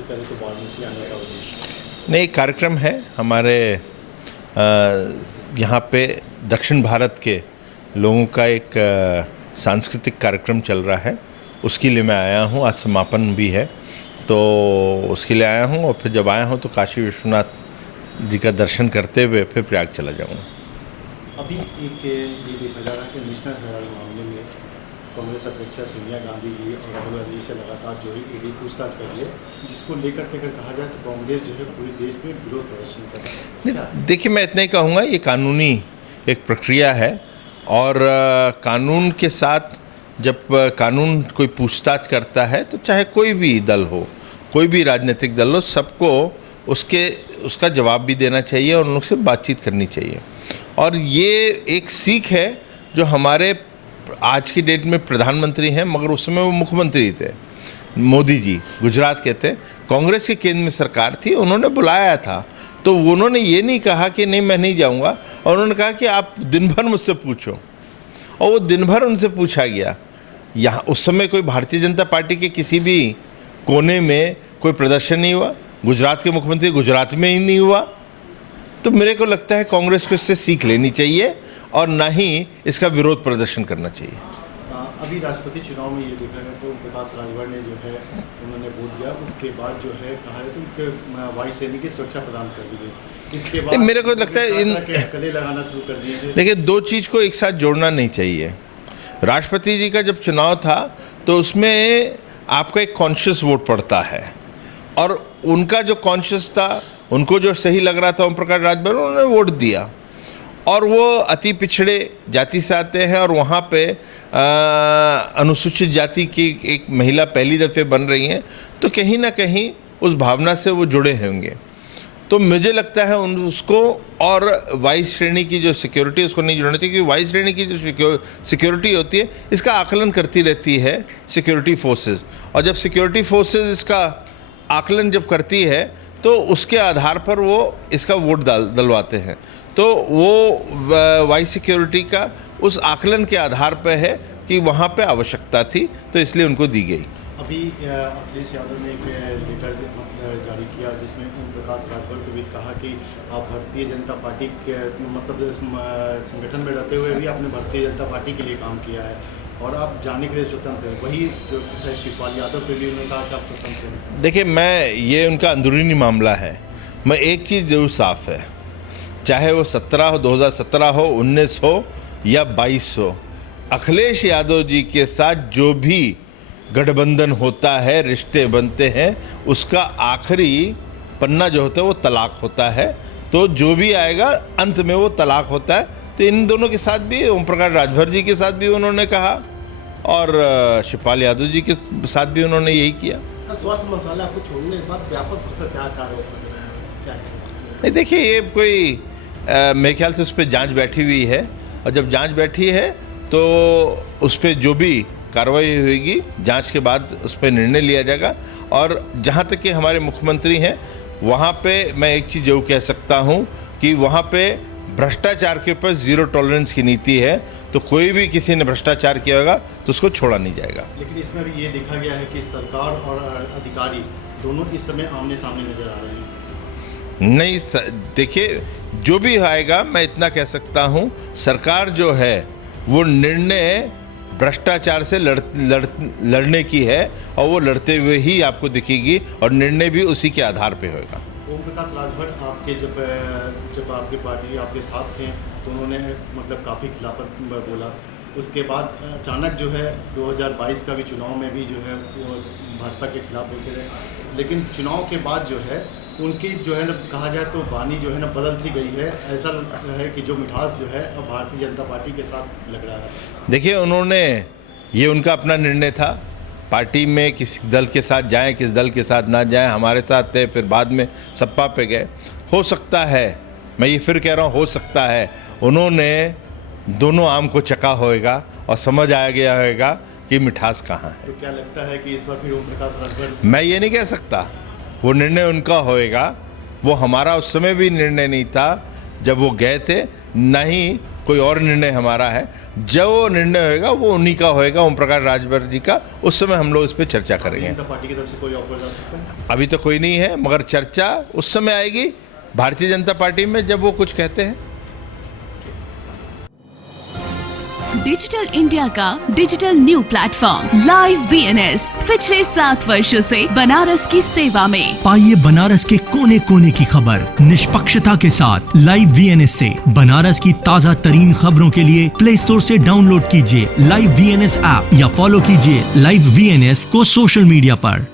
हासिल करें तो वाराणसी आने का उद्देश्य? नहीं, कार्यक्रम है हमारे यहाँ पे दक्षिण भारत के लोगों का एक सांस्कृतिक कार्यक्रम चल रहा है, उसके लिए मैं आया हूँ। आज समापन भी है, तो उसके लिए आया हूँ। और फिर जब आया हूँ तो काशी विश्वनाथ जी का दर्शन करते हुए फिर प्रयाग चला जाऊँगा। अभी एक ये देखा जा रहा है कि नेशनल हेराल्ड मामले में कांग्रेस अध्यक्ष सोनिया गांधी जी और राहुल गांधी से लगातार जो है ईडी पूछताछ कर रही है, जिसको लेकर के अगर कहा जाए तो कांग्रेस जो है पूरे देश में विरोध प्रदर्शन कर रहा है। देखिए, मैं इतना ही कहूँगा, ये कानूनी एक प्रक्रिया है और कानून के साथ जब कानून कोई पूछताछ करता है तो चाहे कोई भी दल हो, कोई भी राजनीतिक दल हो, सबको उसका जवाब भी देना चाहिए और उन लोग से बातचीत करनी चाहिए। और ये एक सीख है जो हमारे आज की डेट में प्रधानमंत्री हैं, मगर उस समय वो मुख्यमंत्री थे, मोदी जी, गुजरात के थे, कांग्रेस के केंद्र में सरकार थी, उन्होंने बुलाया था। तो उन्होंने ये नहीं कहा कि नहीं मैं नहीं जाऊंगा, और उन्होंने कहा कि आप दिन भर मुझसे पूछो, और वो दिन भर उनसे पूछा गया। यहाँ उस समय कोई भारतीय जनता पार्टी के किसी भी कोने में कोई प्रदर्शन नहीं हुआ, गुजरात के मुख्यमंत्री गुजरात में ही नहीं हुआ। तो मेरे को लगता है कांग्रेस को इससे सीख लेनी चाहिए और ना ही इसका विरोध प्रदर्शन करना चाहिए। अभी राष्ट्रपति चुनाव में ये देखा गया तो प्रकाश राजभर ने जो है उन्होंने वोट दिया, उसके बाद जो है कहा है तो उनके वायुसेना की सुरक्षा प्रदान कर दी गई। इसके बाद मेरे को लगता है इन कले लगाना शुरू कर दिए थे। देखिए, दो चीज़ को एक साथ जोड़ना नहीं चाहिए। राष्ट्रपति जी का जब चुनाव था तो उसमें आपका एक कॉन्शियस वोट पड़ता है, और उनका जो कॉन्शियस था, उनको जो सही लग रहा था ओम प्रकाश राजभर, उन्होंने वोट दिया। और वो अति पिछड़े जाति से आते हैं और वहाँ पे अनुसूचित जाति की एक महिला पहली दफ़े बन रही हैं, तो कहीं ना कहीं उस भावना से वो जुड़े होंगे। तो मुझे लगता है उसको और वाई श्रेणी की जो सिक्योरिटी उसको नहीं जुड़ना चाहिए, क्योंकि वाई श्रेणी की जो सिक्योरिटी होती है इसका आकलन करती रहती है सिक्योरिटी फोर्सेस, और जब सिक्योरिटी फोर्सेस इसका आकलन जब करती है तो उसके आधार पर वो इसका वोट डलवाते हैं। तो वो वाई सिक्योरिटी का उस आकलन के आधार पर है कि वहाँ पे आवश्यकता थी, तो इसलिए उनको दी गई। अभी अखिलेश यादव ने एक लेटर जारी किया जिसमें ओम प्रकाश राजभर को भी कहा कि आप भारतीय जनता पार्टी के मतलब संगठन में रहते हुए भी आपने भारतीय जनता पार्टी के लिए काम किया है और आप जाने के लिए स्वतंत्र हैं। वही जो शिवपाल यादव के लिए उन्होंने कहा कि आप स्वतंत्र हैं। देखिए, मैं ये उनका अंदरूनी मामला है। मैं एक चीज़ जरूर साफ है, चाहे वो 17 हो, 2017 हो, 19 हो या 22 हो, अखिलेश यादव जी के साथ जो भी गठबंधन होता है, रिश्ते बनते हैं, उसका आखिरी पन्ना जो होता है वो तलाक होता है। तो जो भी आएगा अंत में वो तलाक होता है। तो इन दोनों के साथ भी, ओम प्रकाश राजभर जी के साथ भी उन्होंने कहा और शिवपाल यादव जी के साथ भी उन्होंने यही किया। स्वास्थ्य मंत्रालय आपको छोड़ने के बाद व्यापक भ्रष्टाचार का आरोप लग रहा है, नहीं, देखिए, ये कोई मेरे ख्याल से उस पर जांच बैठी हुई है, और जब जांच बैठी है तो उस पर जो भी कार्रवाई होगी, जांच के बाद उस पर निर्णय लिया जाएगा। और जहाँ तक कि हमारे मुख्यमंत्री हैं, वहाँ पे मैं एक चीज़ जरूर कह सकता हूँ कि वहाँ पे भ्रष्टाचार के ऊपर ज़ीरो टॉलरेंस की नीति है। तो कोई भी किसी ने भ्रष्टाचार किया होगा तो उसको छोड़ा नहीं जाएगा। लेकिन इसमें भी ये देखा गया है कि सरकार और अधिकारी दोनों इस समय आमने सामने नजर आ रहे हैं। नहीं, देखिए, जो भी आएगा मैं इतना कह सकता हूँ, सरकार जो है वो निर्णय भ्रष्टाचार से लड़ने की है, और वो लड़ते हुए ही आपको दिखेगी, और निर्णय भी उसी के आधार पे होगा। ओम प्रकाश राजभर आपके जब आपकी पार्टी आपके साथ थे तो उन्होंने मतलब काफ़ी खिलाफत बोला। उसके बाद अचानक जो है 2022 का भी चुनाव में भी जो है वो भाजपा के खिलाफ बोलते रहे, लेकिन चुनाव के बाद जो है उनकी जो है ना कहा जाए तो वाणी जो है ना बदल सी गई है। ऐसा है कि जो मिठास जो है अब भारतीय जनता पार्टी के साथ लग रहा है। देखिए, उन्होंने ये उनका अपना निर्णय था, पार्टी में किस दल के साथ जाएं, किस दल के साथ ना जाएं, हमारे साथ थे, फिर बाद में सपा पे गए। हो सकता है, मैं ये फिर कह रहा हूँ, हो सकता है उन्होंने दोनों आम को चखा होएगा और समझ आ गया होएगा कि मिठास कहाँ है। तो क्या लगता है कि इस बार फिर ओम प्रकाश राजभर? मैं ये नहीं कह सकता, वो निर्णय उनका होएगा। वो हमारा उस समय भी निर्णय नहीं था जब वो गए थे, ना ही कोई और निर्णय हमारा है। जो निर्णय होएगा वो उन्हीं का होएगा, ओम प्रकाश राजभर जी का। उस समय हम लोग इस पर चर्चा करेंगे। जनता पार्टी की तरफ से कोई ऑफर आ सकता है? अभी तो कोई नहीं है, मगर चर्चा उस समय आएगी भारतीय जनता पार्टी में जब वो कुछ कहते हैं। डिजिटल इंडिया का digital new platform live VNS पिछले 7 वर्षों से बनारस की सेवा में। पाइए बनारस के कोने कोने की खबर निष्पक्षता के साथ। लाइव वीएनएस से बनारस की ताज़ा तरीन खबरों के लिए प्ले स्टोर से डाउनलोड कीजिए लाइव वीएनएस ऐप या फॉलो कीजिए लाइव वीएनएस को सोशल मीडिया पर।